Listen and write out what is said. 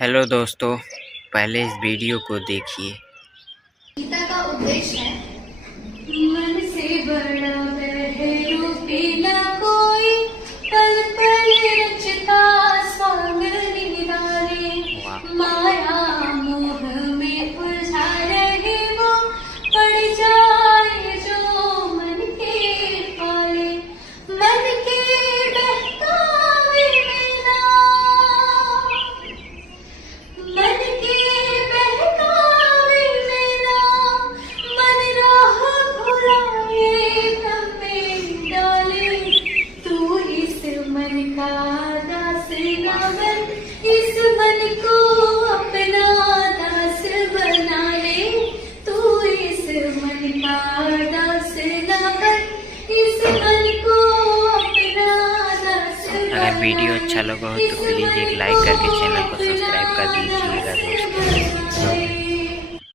Hello दोस्तों, पहले इस वीडियो को देखिए। गीता का उद्देश्य है मन से बड़ा बहरूपी न कोई, पल पल रचता स्वांग निराले। वाह, माया मोह में उलझा रहे वो, पड़ जाए जो मन के पाले। मन के बहकावे में ना, मन के बहकावे में ना, मन राह भुलाए तब डाले। तू इस मन का दास ना बन, इस मन को अपना दास बना ले। तू इस मन का दास ना बन, इस मन को अपना दास बना अगर वीडियो अच्छा लगा हो तो प्लीज़ एक लाइक करके चैनल को सब्सक्राइब कर दीजिएगा दोस्तों।